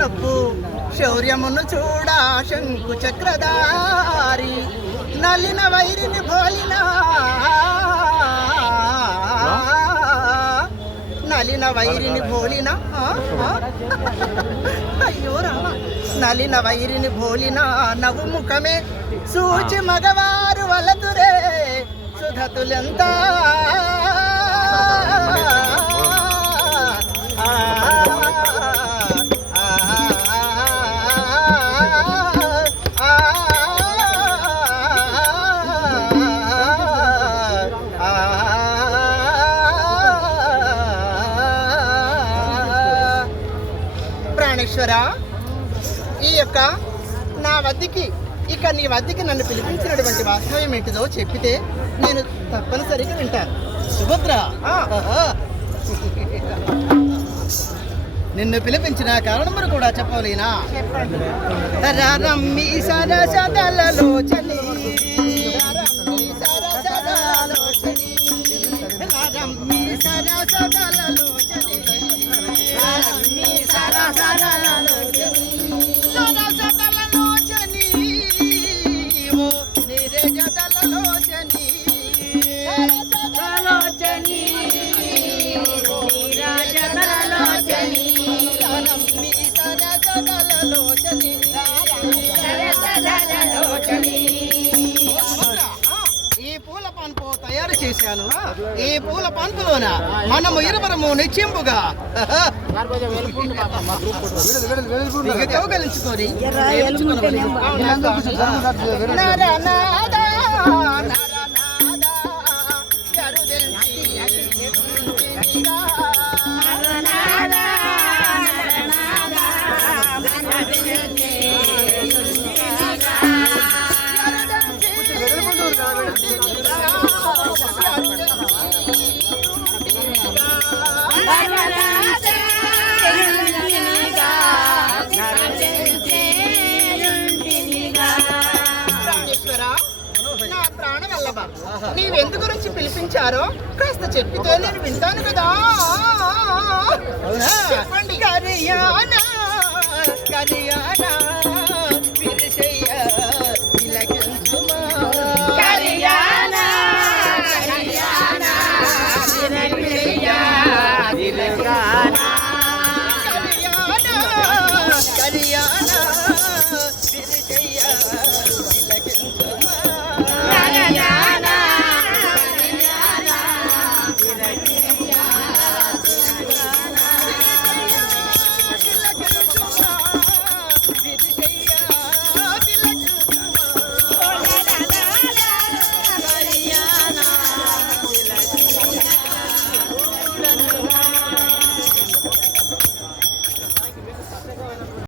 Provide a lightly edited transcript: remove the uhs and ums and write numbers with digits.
నొప్పు శౌర్యమును చూడ శంకు చక్రధారి నలిన వైరిని భోలిన నలిన వైరిని భోలిన అయ్యో రామ నలిన వైరిని భోలిన నవ్వు ముఖమే సూచి మగవారు వలదురే సుధతులెంత ప్రాణేశ్వర ఈ యొక్క నా వద్దకి ఇక నీ వద్దకి నన్ను పిలిపించినటువంటి వాస్తవం ఏంటిదో చెప్పితే నేను తప్పనిసరిగా వింటాను. సుభద్ర నిన్ను పిలిపించిన కారణమును కూడా చెప్పలేనా? రమ్మి సరసదలలోచని రమ్మి సరసదలలోచని రమ్మి సరసదలలోచని రమ్మి సరసదలలోచని సరసదలలోచని ఓ నిరజదలలోచని సరసదలలోచని ఓ నిరజదలలోచని రమ్మి సరసదలలోచని సరసదలలోచని. ఈ పూల పాన్పు తయారు చేశాను. ఈ పూల పాన్పులోన మనము ఇరువరము నిశ్చయంపుగా కౌగలించుకొని నా ప్రాణవల్లభ నీవెందు గురించి పిలిపించారో కాస్త చెప్పితే నేను వింటాను కదా. చెప్పండి.